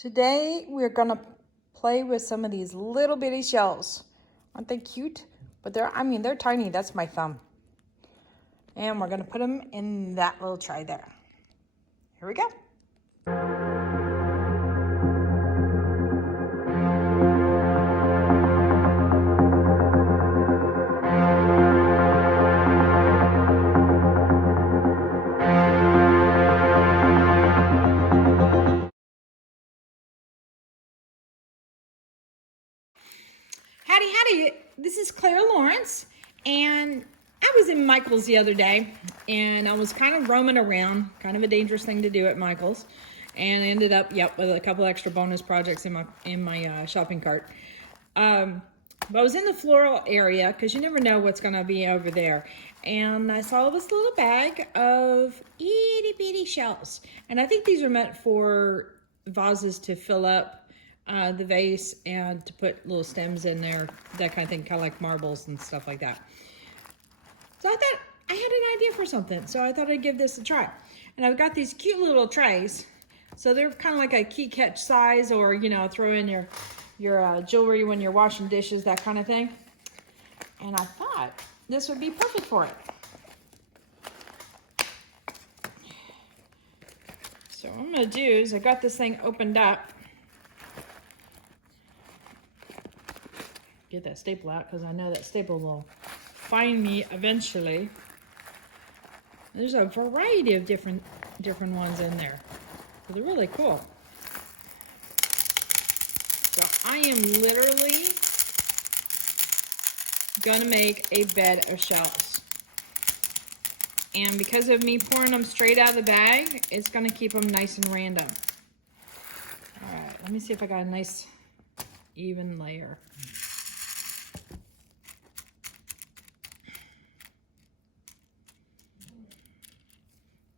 Today we're gonna play with some of these little bitty shells. Aren't they cute? But they're tiny. That's my thumb. And we're gonna put them in that little tray there. Here we go. Howdy, howdy. This is Clara Lawrence, and I was in Michael's the other day, and I was kind of roaming around, kind of a dangerous thing to do at Michael's, and ended up, with a couple extra bonus projects in my shopping cart. But I was in the floral area, because you never know what's going to be over there, and I saw this little bag of itty bitty shells, and I think these are meant for vases to fill up the vase and to put little stems in there, that kind of thing, kind of like marbles and stuff like that. So I thought I had an idea for something, so I thought I'd give this a try. And I've got these cute little trays, so they're kind of like a key catch size, or throw in your jewelry when you're washing dishes, that kind of thing. And I thought this would be perfect for it. So what I'm gonna do is I got this thing opened up. Get that staple out, because I know that staple will find me eventually. There's a variety of different ones in there. So they're really cool. So I am literally gonna make a bed of shells. And because of me pouring them straight out of the bag, it's gonna keep them nice and random. All right, let me see if I got a nice even layer.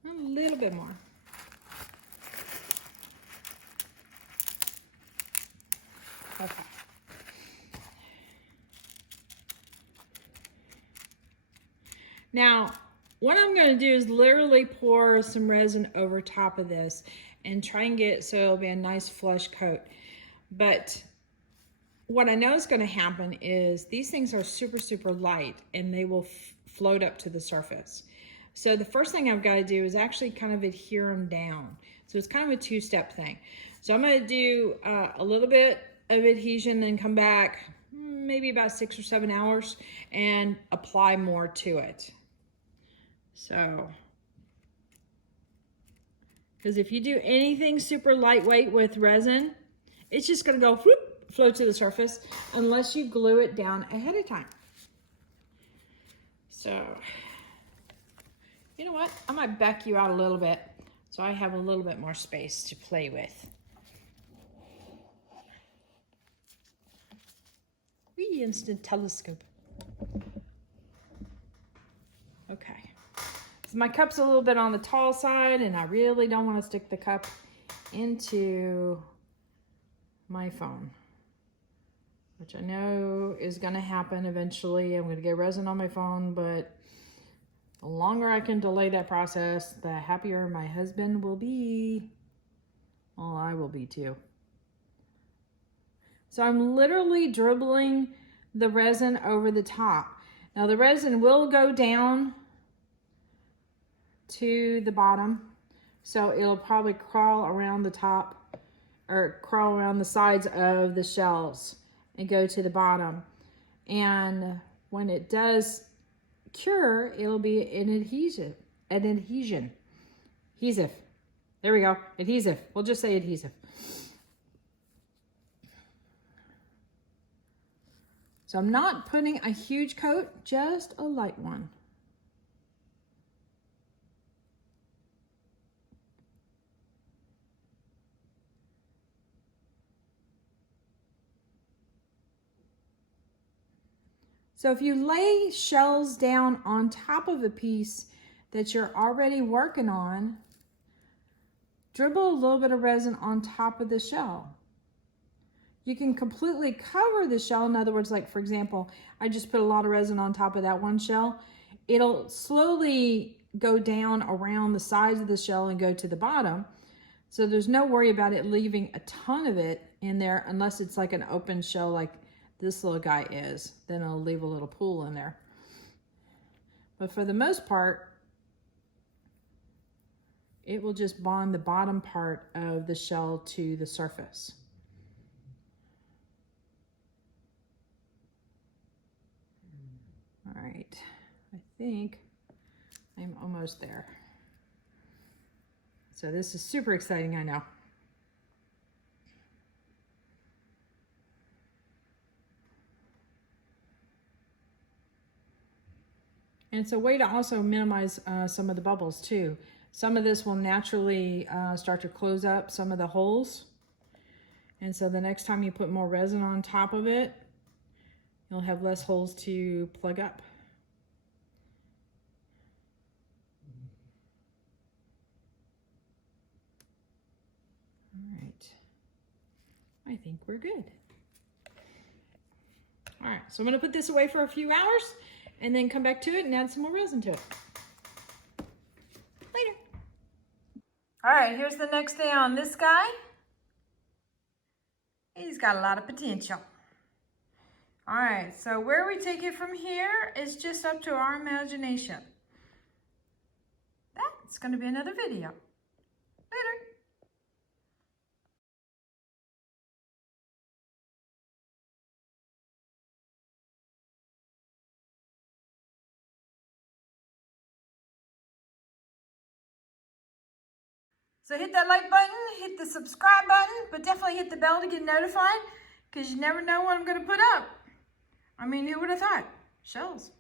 A little bit more. Okay. Now, what I'm going to do is literally pour some resin over top of this and try and get it so it'll be a nice flush coat. But what I know is going to happen is these things are super, super light, and they will float up to the surface. So the first thing I've got to do is actually kind of adhere them down. So it's kind of a two-step thing. So I'm going to do a little bit of adhesion, then come back maybe about 6 or 7 hours and apply more to it. So, because if you do anything super lightweight with resin, it's just going to go whoop, float to the surface unless you glue it down ahead of time. So, you know what? I might back you out a little bit so I have a little bit more space to play with. Wee, instant telescope. Okay. So my cup's a little bit on the tall side, and I really don't want to stick the cup into my phone, which I know is going to happen eventually. I'm going to get resin on my phone, but the longer I can delay that process, the happier my husband will be. Well, I will be too. So I'm literally dribbling the resin over the top. Now the resin will go down to the bottom, so it'll probably crawl around the top, or crawl around the sides of the shells and go to the bottom. And when it does cure, it'll be an adhesive. There we go. Adhesive. We'll just say adhesive. So I'm not putting a huge coat, just a light one. So if you lay shells down on top of a piece that you're already working on, dribble a little bit of resin on top of the shell. You can completely cover the shell. In other words, like for example, I just put a lot of resin on top of that one shell. It'll slowly go down around the sides of the shell and go to the bottom. So there's no worry about it leaving a ton of it in there unless it's like an open shell like this little guy is. Then it'll leave a little pool in there. But for the most part, it will just bond the bottom part of the shell to the surface. All right, I think I'm almost there. So this is super exciting, I know. And it's a way to also minimize some of the bubbles too. Some of this will naturally start to close up some of the holes. And so the next time you put more resin on top of it, you'll have less holes to plug up. All right, I think we're good. All right, so I'm gonna put this away for a few hours and then come back to it and add some more resin to it. Later. All right, here's the next day on this guy. He's got a lot of potential. All right, so where we take it from here is just up to our imagination. That's gonna be another video. Later. So hit that like button, hit the subscribe button, but definitely hit the bell to get notified because you never know what I'm going to put up. I mean, who would have thought? Shells.